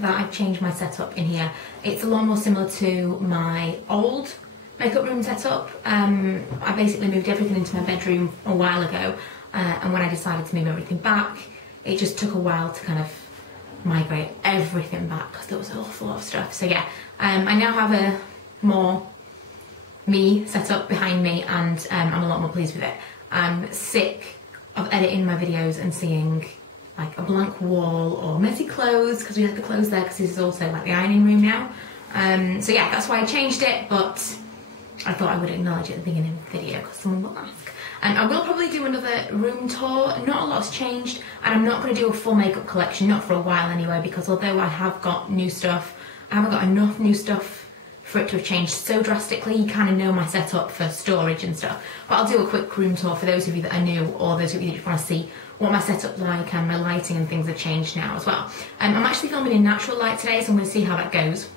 that I've changed my setup in here. It's a lot more similar to my old makeup room setup. I basically moved everything into my bedroom a while ago, and when I decided to move everything back, it just took a while to kind of migrate everything back because there was an awful lot of stuff. So yeah, I now have a more me setup behind me, and I'm a lot more pleased with it. I'm sick of editing my videos and seeing like a blank wall or messy clothes, because we have the clothes there because this is also like the ironing room now. So yeah, that's why I changed it, but I thought I would acknowledge it at the beginning of the video because someone will ask. I will probably do another room tour. Not a lot's changed, and I'm not going to do a full makeup collection, not for a while anyway, because although I have got new stuff, I haven't got enough new stuff for it to have changed so drastically. You kind of know my setup for storage and stuff. But I'll do a quick room tour for those of you that are new, or those of you that just want to see what my setup's like, and my lighting and things have changed now as well. I'm actually filming in natural light today, so I'm going to see how that goes.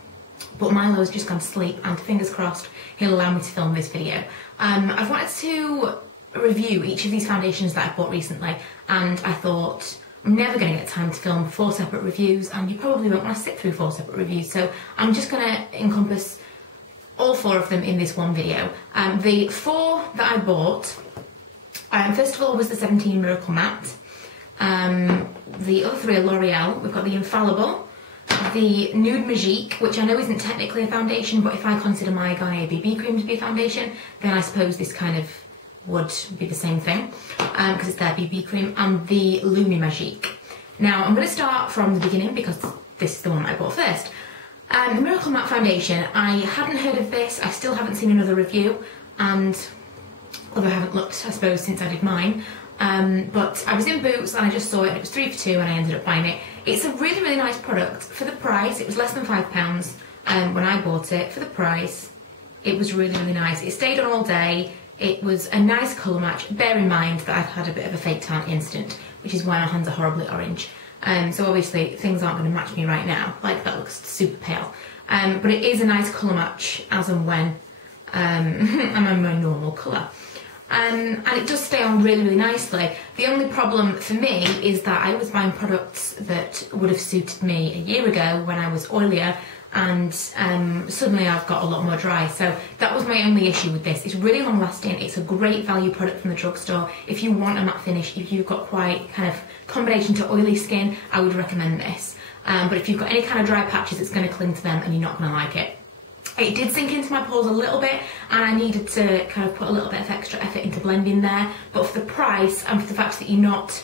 But Milo's just gone to sleep, and fingers crossed he'll allow me to film this video. I've wanted to review each of these foundations that I've bought recently, and I thought I'm never going to get time to film 4 separate reviews, and you probably won't want to sit through 4 separate reviews, so I'm just going to encompass all 4 of them in this one video. The 4 that I bought, first of all was the 17 Miracle Matte. The other 3 are L'Oreal. We've got the Infallible, the Nude Magique, which I know isn't technically a foundation, but if I consider my Garnier BB cream to be a foundation, then I suppose this kind of would be the same thing, because it's their BB cream, and the Lumi Magique. Now I'm going to start from the beginning because this is the one I bought first. The Miracle Matte Foundation, I hadn't heard of this, I still haven't seen another review, and although I haven't looked, I suppose, since I did mine, but I was in Boots and I just saw it, and it was 3 for 2 and I ended up buying it. It's a really, really nice product. For the price, it was less than £5 when I bought it. For the price, it was really, really nice. It stayed on all day. It was a nice colour match. Bear in mind that I've had a bit of a fake tan incident, which is why my hands are horribly orange. So obviously things aren't going to match me right now. Like, that looks super pale. But it is a nice colour match as and when I'm in my normal colour. And it does stay on really, really nicely. The only problem for me is that I was buying products that would have suited me a year ago when I was oilier, and suddenly I've got a lot more dry. So that was my only issue with this. It's really long lasting. It's a great value product from the drugstore. If you want a matte finish, if you've got quite kind of combination to oily skin, I would recommend this. But if you've got any kind of dry patches, it's going to cling to them and you're not going to like it. It did sink into my pores a little bit, and I needed to kind of put a little bit of extra effort into blending there. But for the price and for the fact that you're not,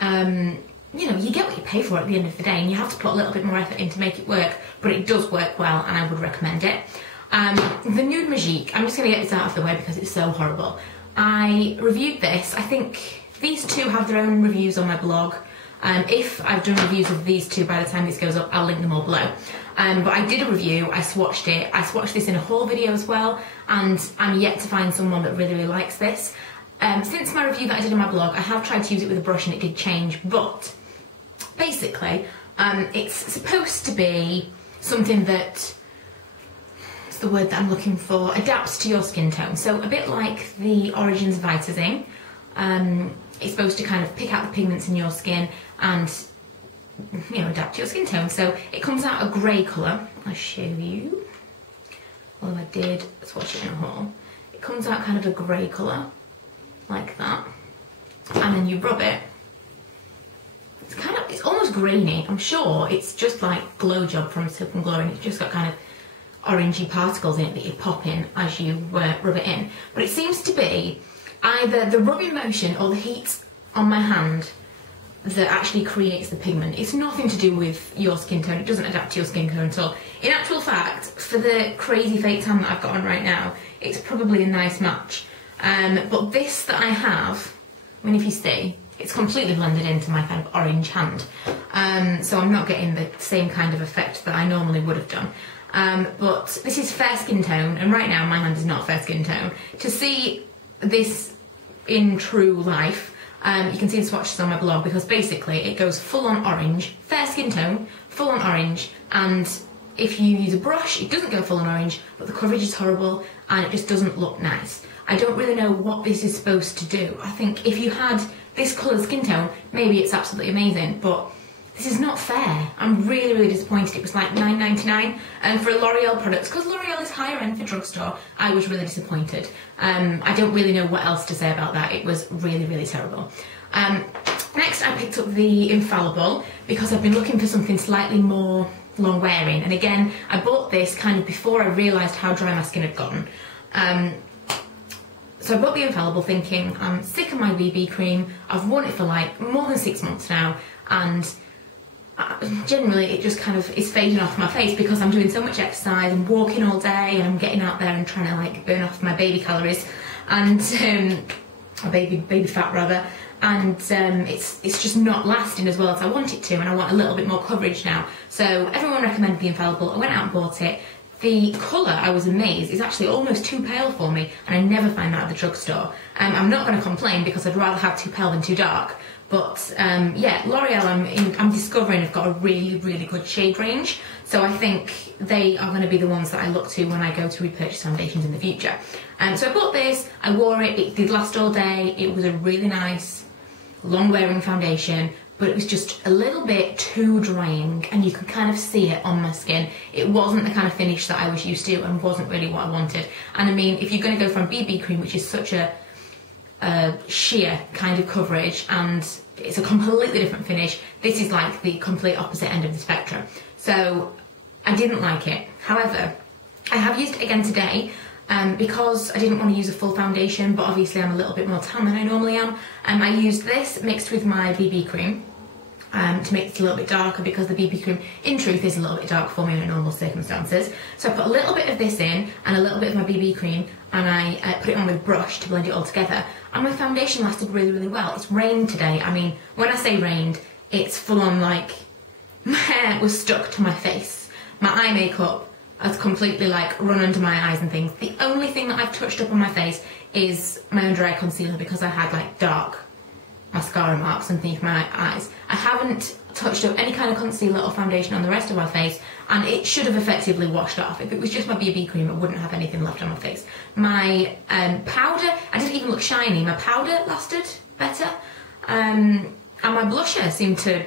you know, you get what you pay for at the end of the day, and you have to put a little bit more effort in to make it work, but it does work well, and I would recommend it. The Nude Magique, I'm just going to get this out of the way because it's so horrible. I reviewed this. I think these 2 have their own reviews on my blog. If I've done reviews of these 2 by the time this goes up, I'll link them all below. But I did a review, I swatched it. I swatched this in a haul video as well, and I'm yet to find someone that really, really likes this. Since my review that I did on my blog, I have tried to use it with a brush and it did change, but basically it's supposed to be something that, what's the word that I'm looking for, adapts to your skin tone. So a bit like the Origins Vitazing. It's supposed to kind of pick out the pigments in your skin and, you know, adapt to your skin tone. So it comes out a grey colour. I'll show you. Although I did swatch it in a haul. It comes out kind of a grey colour, like that. And then you rub it. It's almost grainy. I'm sure it's just like Glow Job from Soap and Glow, and it's just got kind of orangey particles in it that you pop in as you rub it in. But it seems to be either the rubbing motion or the heat on my hand that actually creates the pigment. It's nothing to do with your skin tone. It doesn't adapt to your skin tone at all. In actual fact, for the crazy fake tan that I've got on right now, it's probably a nice match. But this that I have, I mean, if you see, it's completely blended into my kind of orange hand. So I'm not getting the same kind of effect that I normally would have done. But this is fair skin tone, and right now my hand is not fair skin tone. To see this in true life, you can see the swatches on my blog, because basically it goes full on orange, fair skin tone, full on orange, and if you use a brush it doesn't go full on orange, but the coverage is horrible and it just doesn't look nice. I don't really know what this is supposed to do. I think if you had this colour skin tone, maybe it's absolutely amazing, but this is not fair. I'm really, really disappointed. It was like $9.99, and for a L'Oreal product, because L'Oreal is higher end for drugstore, I was really disappointed. I don't really know what else to say about that. It was really, really terrible. Next, I picked up the Infallible because I've been looking for something slightly more long wearing, and again, I bought this kind of before I realised how dry my skin had gotten. So I bought the Infallible thinking, I'm sick of my BB cream. I've worn it for like more than 6 months now, and generally it just kind of is fading off my face because I'm doing so much exercise and walking all day, and I'm getting out there and trying to like burn off my baby calories and or baby fat rather, and it's just not lasting as well as I want it to, and I want a little bit more coverage now. So everyone recommended the Infallible. I went out and bought it. The colour, I was amazed, is actually almost too pale for me, and I never find that at the drugstore. I'm not going to complain because I'd rather have too pale than too dark. But yeah, L'Oreal, I'm discovering have got a really, really good shade range. So I think they are going to be the ones that I look to when I go to repurchase foundations in the future. So I bought this, I wore it, it did last all day. It was a really nice, long wearing foundation, but it was just a little bit too drying, and you could kind of see it on my skin. It wasn't the kind of finish that I was used to and wasn't really what I wanted. And I mean, if you're going to go from BB cream, which is such a sheer kind of coverage, and it's a completely different finish, this is like the complete opposite end of the spectrum. So I didn't like it. However, I have used it again today because I didn't want to use a full foundation, but obviously I'm a little bit more tan than I normally am. I used this mixed with my BB cream to make it a little bit darker, because the BB cream in truth is a little bit dark for me in normal circumstances. So I put a little bit of this in and a little bit of my BB cream, and I put it on with a brush to blend it all together, and my foundation lasted really, really well. It's rained today. I mean, when I say rained, it's full on, like, my hair was stuck to my face. My eye makeup has completely like run under my eyes and things. The only thing that I've touched up on my face is my under eye concealer, because I had like dark mascara marks underneath my eyes. I haven't touched up any kind of concealer or foundation on the rest of my face, and it should have effectively washed off. If it was just my BB cream, I wouldn't have anything left on my face. My powder, I didn't even look shiny. My powder lasted better, and my blusher seemed to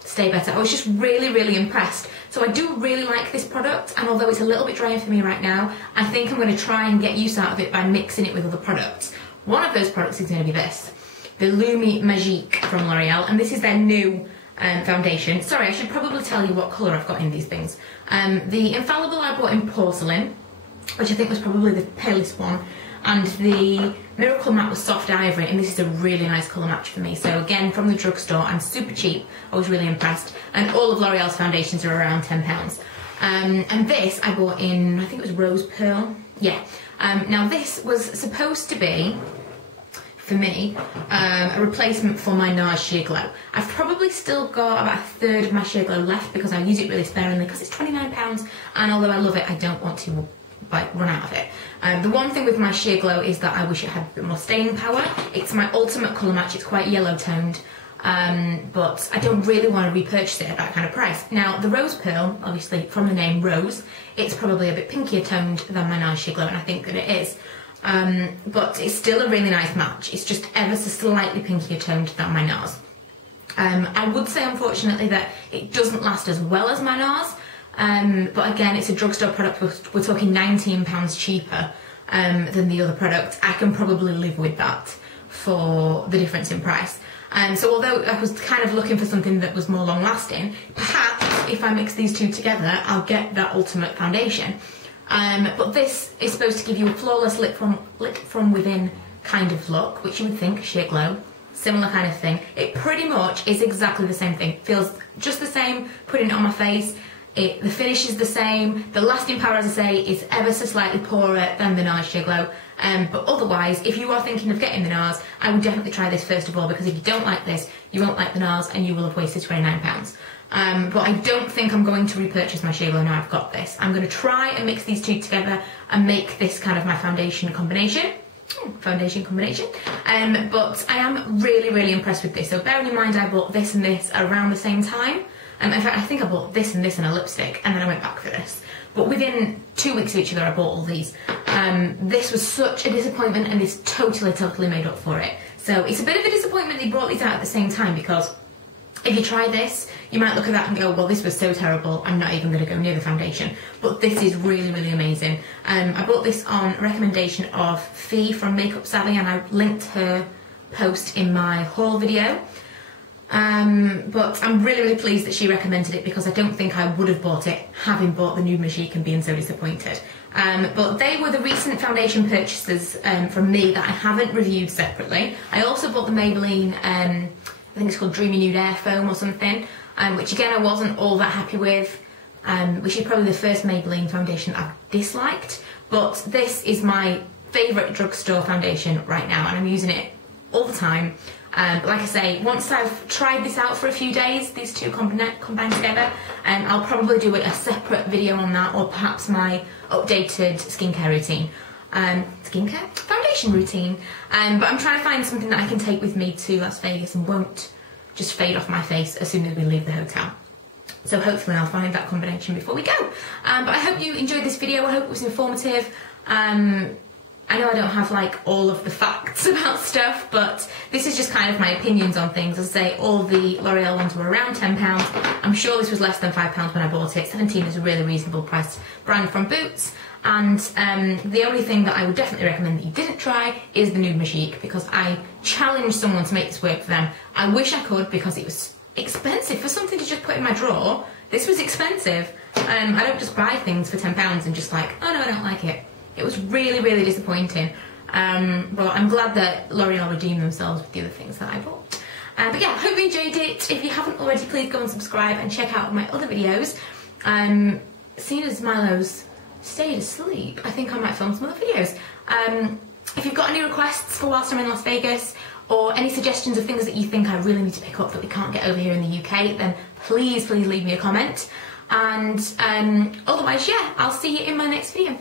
stay better. I was just really, really impressed. So I do really like this product, and although it's a little bit dry for me right now, I think I'm going to try and get use out of it by mixing it with other products. One of those products is going to be this, the Lumi Magique from L'Oreal, and this is their new foundation. Sorry, I should probably tell you what colour I've got in these things. The Infallible I bought in porcelain, which I think was probably the palest one, and the Miracle Matte was soft ivory, and this is a really nice colour match for me. So again, from the drugstore, and super cheap. I was really impressed, and all of L'Oreal's foundations are around £10. And this I bought in, I think it was Rose Pearl. Yeah. Now this was supposed to be, for me, a replacement for my NARS Sheer Glow. I've probably still got about a third of my Sheer Glow left, because I use it really sparingly, because it's £29, and although I love it, I don't want to like run out of it. The one thing with my Sheer Glow is that I wish it had a bit more staying power. It's my ultimate colour match. It's quite yellow toned, but I don't really want to repurchase it at that kind of price. Now the Rose Pearl, obviously from the name Rose, it's probably a bit pinkier toned than my NARS Sheer Glow, and I think that it is. But it's still a really nice match. It's just ever so slightly pinkier toned than my NARS. I would say unfortunately that it doesn't last as well as my NARS. But again, it's a drugstore product. We're talking £19 cheaper than the other products. I can probably live with that for the difference in price. So although I was kind of looking for something that was more long lasting, perhaps if I mix these two together, I'll get that ultimate foundation. But this is supposed to give you a flawless lit from within kind of look, which you would think Sheer Glow, similar kind of thing. It pretty much is exactly the same thing. Feels just the same putting it on my face. The finish is the same. The lasting power, as I say, is ever so slightly poorer than the NARS Sheer Glow. But otherwise, if you are thinking of getting the NARS, I would definitely try this first of all, because if you don't like this, you won't like the NARS, and you will have wasted £29. But I don't think I'm going to repurchase my Sheer Glow now I've got this. I'm going to try and mix these two together and make this kind of my foundation combination. But I am really, really impressed with this. So bearing in mind I bought this and this around the same time. In fact, I think I bought this and this and a lipstick, and then I went back for this. But within 2 weeks of each other, I bought all these. This was such a disappointment, and this totally, totally made up for it. So it's a bit of a disappointment they brought these out at the same time, because If you try this, you might look at that and go, well, this was so terrible, I'm not even going to go near the foundation. But this is really, really amazing. I bought this on recommendation of Fee from Makeup Savvy, and I linked her post in my haul video. But I'm really, really pleased that she recommended it, because I don't think I would have bought it having bought the Nude Magique and being so disappointed. But they were the recent foundation purchases from me that I haven't reviewed separately. I also bought the Maybelline, I think it's called Dreamy Nude Air Foam or something, which again I wasn't all that happy with, which is probably the first Maybelline foundation I've disliked. But this is my favourite drugstore foundation right now, and I'm using it all the time. But like I say, once I've tried this out for a few days, these two combined together, I'll probably do a separate video on that, or perhaps my updated skincare routine. Foundation routine. But I'm trying to find something that I can take with me to Las Vegas and won't just fade off my face as soon as we leave the hotel. So hopefully I'll find that combination before we go. But I hope you enjoyed this video. I hope it was informative. I know I don't have like all of the facts about stuff, but this is just kind of my opinions on things. As I say, all the L'Oreal ones were around £10. I'm sure this was less than £5 when I bought it. 17 is a really reasonable priced brand from Boots. And the only thing that I would definitely recommend that you didn't try is the Nude Magique, because I challenged someone to make this work for them. I wish I could, because it was expensive for something to just put in my drawer. This was expensive. I don't just buy things for £10 and just like, oh no, I don't like it. It was really, really disappointing. But I'm glad that L'Oreal redeemed themselves with the other things that I bought. But yeah, hope you enjoyed it. If you haven't already, please go and subscribe and check out my other videos. Seeing as Milo's stayed asleep, I think I might film some other videos. If you've got any requests for whilst I'm in Las Vegas, or any suggestions of things that you think I really need to pick up that we can't get over here in the UK, then please, please leave me a comment. And otherwise, yeah, I'll see you in my next video.